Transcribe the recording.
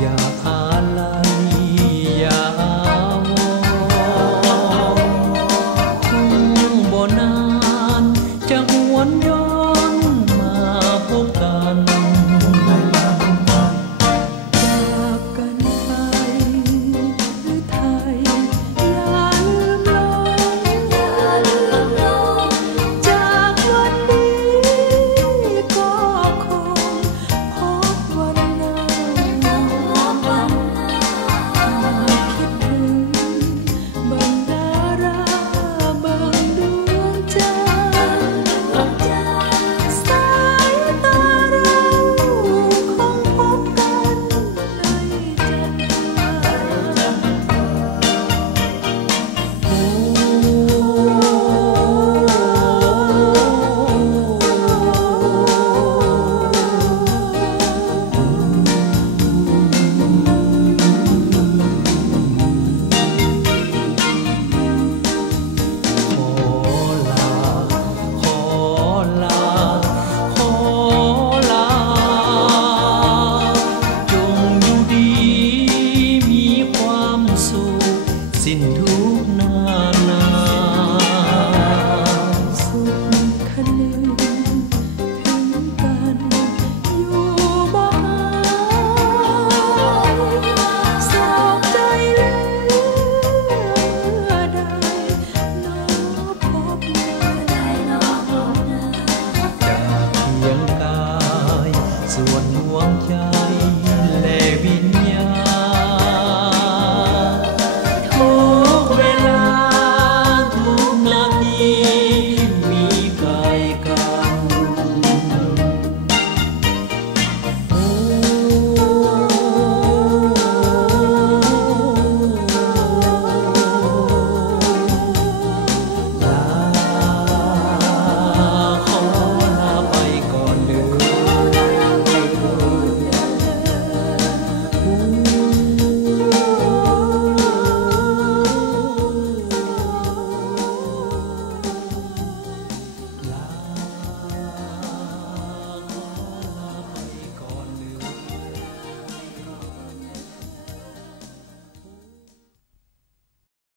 อย่าอะไรอย่ามองคงบ่นานจะหวนย้อนมาพบกันจากกันไปหรือไทยอย่าลืมลงจากวันนี้ก็คงพบวันหน้าคิดถึงบรรดาราบางดวงใจสายตาเราคงพบกันในจันทสิ้นทุกนานาสุขคันหนึ่งถึงกันอยู่บ้านสอบใจเหลือใดน้อพบหน้าจากเพียงกายส่วนดวงใจและวิญ